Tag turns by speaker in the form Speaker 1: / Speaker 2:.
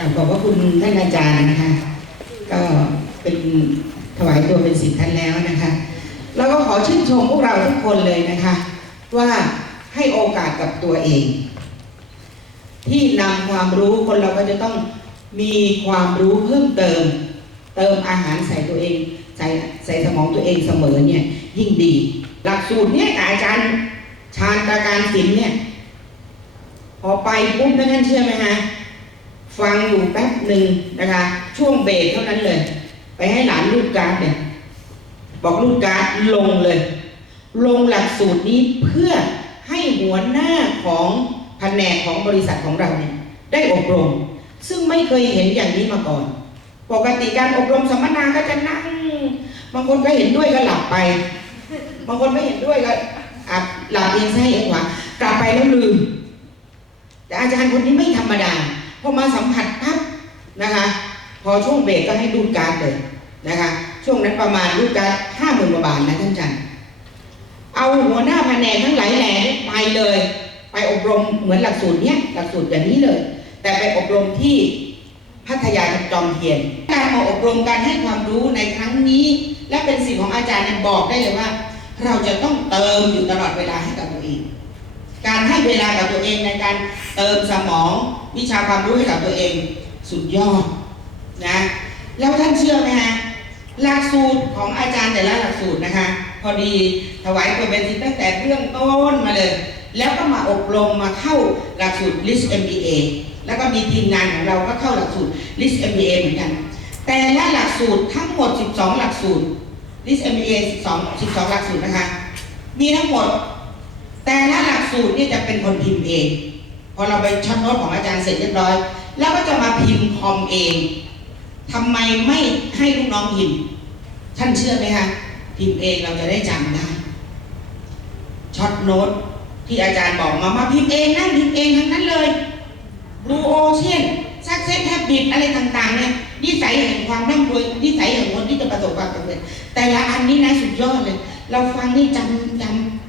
Speaker 1: กราบขอบพระคุณท่านอาจารย์นะคะ ก็เป็นถวายตัวเป็นศิษย์ท่านแล้วนะคะ แล้วก็ขอชื่นชมพวกเราทุกคนเลยนะคะ ว่าให้โอกาสกับตัวเอง ที่นำความรู้คนเราก็จะต้องมีความรู้เพิ่มเติม เติมอาหารใส่ตัวเอง ใส่ใส่สมองตัวเองเสมอเนี่ยยิ่งดี หลักสูตรเนี่ยอาจารย์ชาญตาการศิลป์เนี่ยพอไปปุ๊บท่านเชื่อไหมฮะ ฟังอยู่แป๊บหนึ่งนะคะ ช่วงเบรกเท่านั้นเลย ไปให้หลานรูดการ์ดเนี่ยบอกรูดการ์ดลงเลย ลงหลักสูตรนี้เพื่อให้หัวหน้าของแผนกของบริษัทของเราเนี่ยได้อบรม ซึ่งไม่เคยเห็นอย่างนี้มาก่อน ปกติการอบรมสัมมนาก็จะนั่ง บางคนก็เห็นด้วยก็หลับไป บางคนไม่เห็นด้วยก็อะหลับเองใช่เองขวากลับไปแล้วลืมแต่อาจารย์คนนี้ไม่ธรรมดา พอมาสัมผัสปั๊บนะคะ พอช่วงเบรกก็ให้รูดการ์ดเลยนะคะ ช่วงนั้นประมาณรูดการ์ดห้าหมื่นกว่าบาทนะท่านอาจารย์เอาหัวหน้าแผนกทั้งหลายแหล่ไปเลย ไปอบรมเหมือนหลักสูตรเนี้ยหลักสูตรอย่างนี้เลย แต่ไปอบรมที่พัทยาจอมเทียน การมาอบรมการให้ความรู้ในครั้งนี้ และเป็นสิ่งของอาจารย์บอกได้เลยว่า เราจะต้องเติมอยู่ตลอดเวลาให้กับตัวเอง การให้เวลากับตัวเองในการเติมสมองวิชาความรู้ให้กับตัวเองสุดยอดนะแล้วท่านเชื่อไหมฮะหลักสูตรของอาจารย์แต่ละหลักสูตรนะคะ พอดีถวายตัวเป็นศิษย์ตั้งแต่เรื่องต้นมาเลย แล้วก็มาอบรมมาเข้าหลักสูตร LIST MBA แล้วก็มีทีมงานของเราก็เข้าหลักสูตร LIST MBA เหมือนกัน แต่ละหลักสูตรทั้งหมด 12 หลักสูตร LIST MBA 12 12 หลักสูตรนะคะ มีทั้งหมด แต่ละหลักสูตรนี่จะเป็นคนพิมพ์เอง พอเราไปช็อตโน้ตของอาจารย์เสร็จเรียบร้อย แล้วก็จะมาพิมพ์คอมเองทำไมไม่ให้ลูกน้องพิมพ์ ท่านเชื่อไหมคะพิมพ์เองเราจะได้จำได้ช็อตโน้ตที่อาจารย์บอกมามาพิมพ์เองนั่งพิมพ์เองทั้งนั้นเลยบลูโอเชียนซักเซสแฮบบิตอะไรต่างๆเนี่ยนิสัยแห่งความร่ำรวยนิสัยแห่งคนที่จะประสบความสำเร็จแต่ละอันนี้นะสุดยอดเลย เราฟังนี่จำจำ